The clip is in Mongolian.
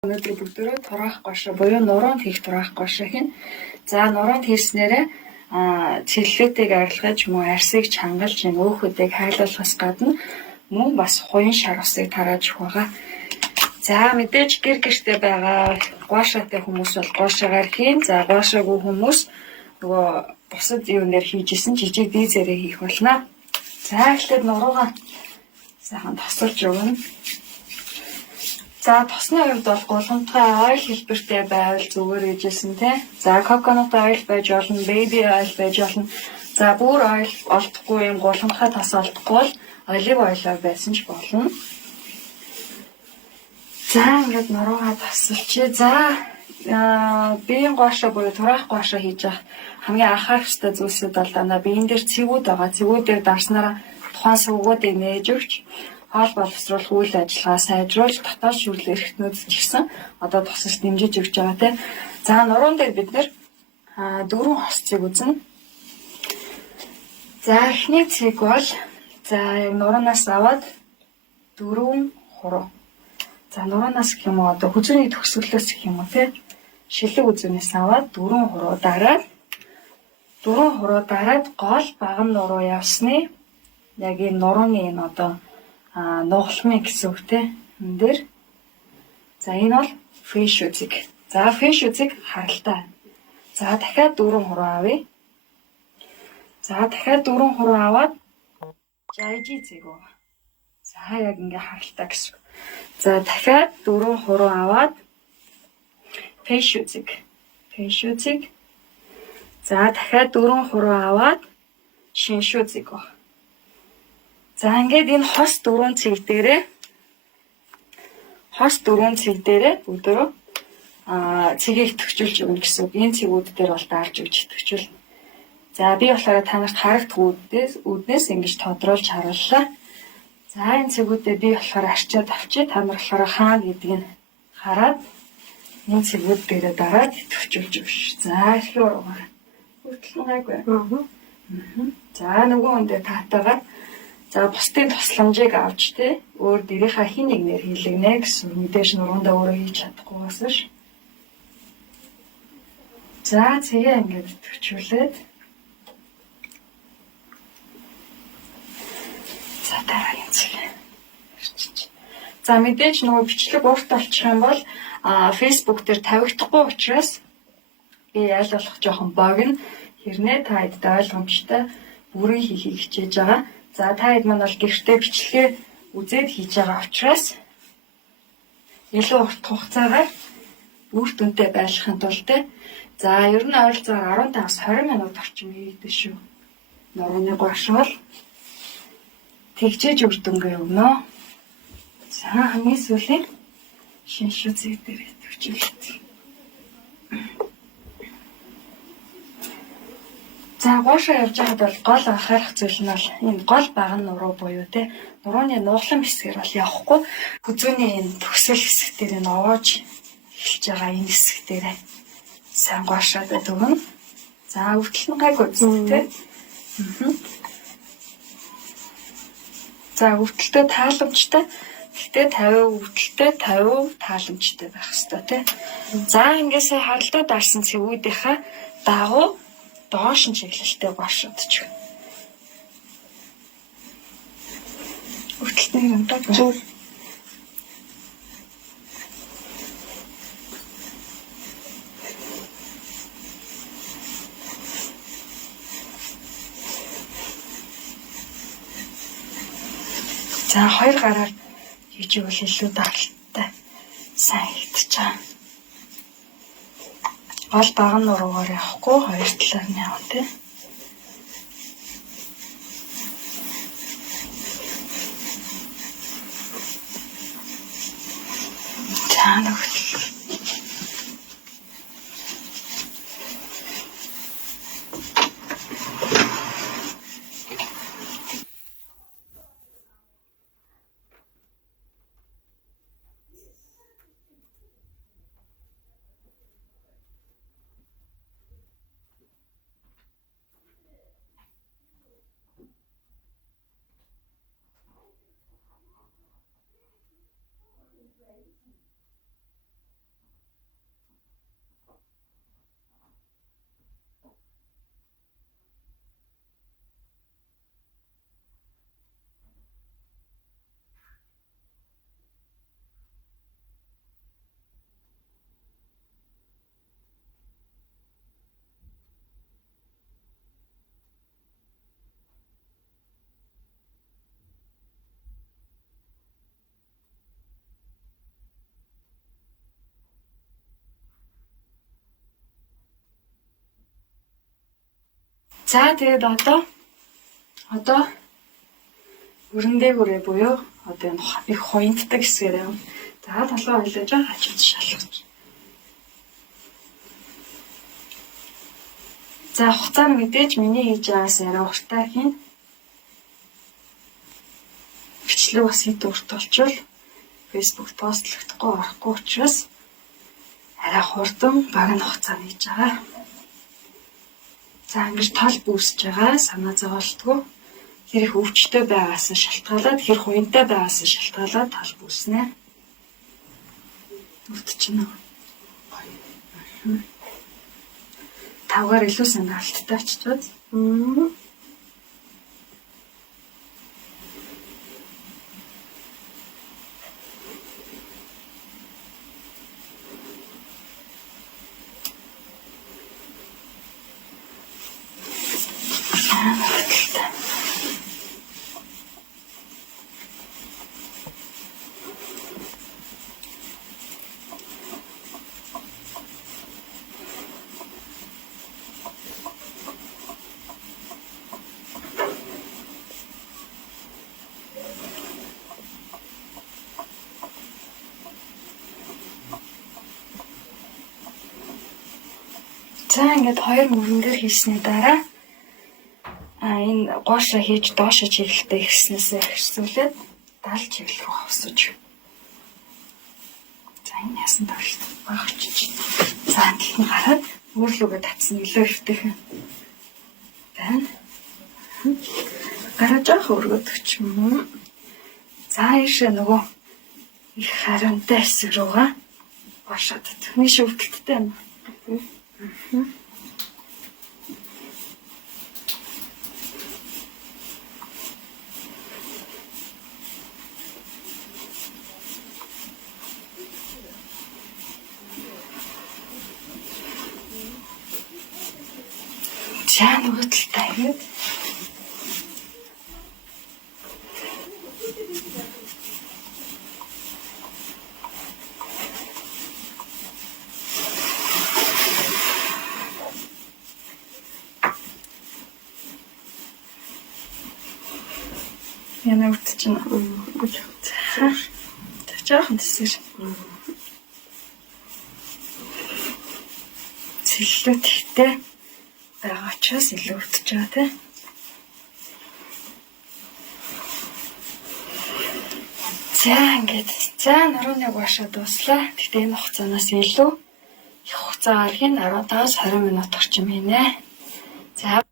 Өнөөдөр бүгдөө тураах гошоо буюу нуруунд хийх тураах гошоо хийнэ. За нуруунд хийснээрээ цэллүүтэйг арилгаж мөн арсыг чангалж энэ өөхөдийг хайлуулахаас гадна мөн бас хуян шар усыг тарааж өгөх байгаа. За мэдээж гэртээ байгаа гошоотой хүмүүс бол гошоогаар хийн. За гошоогүй хүмүүс нөгөө бусад юунээр хийжсэн жижиг дизээрээ хийх болно. За эхлээд нуруугаа сайхан тосолж өгнө. За тосны хувьд бол гулгамтгай ойл хэлбэртэй байвал зүгээр гэжсэн тий. За coconut oil байж болно, baby oil байж болно. За бүр ойл олдохгүй юм гулгамтгай тос олдохгүй бол olive oil-оор байсан ч болно. За ингээд нуруугаа тосолчих. За биеийн гошоо буюу тураах гошоо хийж явах хамгийн анхаарах ёстой зүйлсүүд бол дандаа биеийн дээр цэвүүд байгаа. Цэвүүдээр дарснараа тухайн сувгуудыг нээж өгч хоол боловсруулах үйл ажиллагаа сайжруулж дотоод шүүрлэх эрхтнүүд ч гэсэн одоо тусалж дэмжиж өгч байгаа тийм. За нуруунд дээр бид нэр 4 хос цэг үзнэ. За эхний цэг бол за яг нуруунаас аваад 4 хуруу. За нуруунаас гэх юм уу одоо хүзүүний төгсгөлөөс гэх юм уу тийм. Шилэг үзүүнээс аваад 4 хуруу дараад гол баган нуруу явсны яг энэ нурууны энэ одоо нугалмын гэсэн үг тийм. Энэ дээр за энэ бол фиш үзэг. За фиш үзэг харалтай. За дахиад 4 хуруу авъя. За дахиад 4 хуруу аваад жайжи зэг уу. За яг ингээ харалтай гэсэн. За дахиад 4 хуруу аваад фиш үзэг. За дахиад 4 хуруу аваад шиншүү зэг уу. За ингээд энэ хос 4 цэг дээрээ бүгдөө цэгийг төгчүүлж өгнө гэсэн үг. Энэ цэгүүд дээр бол даарж өгч төгчүүлнэ. За би болохоор та нарт харагдах үүднээс ингэж тодруулж харууллаа. За энэ цэгүүдээ би болохоор арчаад авчи. Та нар болохоор хаана гэдгийг хараад энэ цэгүүд дээрээ дараад төгчүүлж өгш. За эрхээ уруугаар хөтлөн гайгүй. За нөгөө хүндээ таатайгаар за бусдын тусламжийг авч тий өөр дэрийнхаа хин нэгнээр хийлгэнэ гэсэн мэдээж нуруундаа өөрөө хийж чадахгүй басаш. За цэгээ ингээд төвчүүлээд за дараагийн цэг. За мэдээж нөгөө бичлэг урт олчих юм бол Facebook дээр тавигдахгүй учраас би аль болох жоохон богино хэрнээ та хэд ойлгомжтой бүрэн хийхийг хичээж байгаа. За та хэд маань бол гэртээ бичлэгээ үзээд хийж байгаа учраас илүү урт хугацаагаар үр дүнтэй байхын тулд за ер нь ойролцоогоор 15-20 минут орчим хийгдэж шүү. Нурууны гошоо бол тэгжээж үр дүнгээ өгнө. За хамгийн сүүлийн шиншүү зэг дээр төвчүүлээд. За гошоо явж байгаад бол гол анхаарах зүйл нь бол энэ гол баган нуруу буюу те нурууны нугалан хэсгээр бол явахгүй хүзүүний энэ төгсгөл хэсэг дээр нь овоож эхэлж байгаа энэ хэсэг дээр сайн гошоодод өгнө. За өвтөл нь гайг үзэн те. За өвтөлтөө тааламжтай. Гэхдээ 50 өвтөлтөө 50 тааламжтай байх хэрэгтэй те. За ингээсээ харалтаа дарсан цэвүүдийнхаа дагуу доош нь чиглэлтэй гошоодч. Өвтөлтний юмдаг. За хоёр гараар хийж өгвөл илүү даралтай сайн хийгдэж байгаа. Гол баган нуруугаар явахгүй хоёр талаар нь явна тий. За нөхөл. За тэгээд одоо өрөн дээгүүрээ буюу одоо энэ их хуйнтдаг хэсгээрээ. За толгой ойлож байгаа хажууд шалгаж. За хугацаа нь мэдээж миний хийж байгаас арай уртаа хийн. Бичлэг бас хэд урт болчвол Facebook постлохдохгүй орохгүй учраас арай хурдан богино хугацаанд хийж байгаа. За ингэж тал үүсэж байгаа санаа зовоолтгүй хэр их өвчтөй байгаас нь шалтгаалаад хэр хуйнтай байгаас нь шалтгаалаад тал үүснэ. Өвтчихнө. Тавгаар илүү санаалттай очичод. За ингээд хоёр мөрөн дээр хийсний дараа энэ гоошоо хийж доошоо чиглэлтэй ихснээсээ хэрсүүлээд 70 чиглэл рүү хавсаж. За энэ ясан тавьж багчиж. За анх нь гараад өөрлөгөө татсан илүү ихтэйхэн байна. Гараа жоох өргөдөг ч юм уу. За ийшээ нөгөө их харантай хэсэг рүүгээ гоошоо татах. Нэг шөвдөлттэй юм. За нөгөө талтай гээд яна утчихна. Жаахан тэсэр. Цэллүүд ихтэй байгаа учраас илүү утж байгаа те. За ингээд нурууны угаашаа дуслаа. Гэтэ энэ хугацаанаас илүү их хугацаа гарахын 15-20 минут орчим хийнэ. За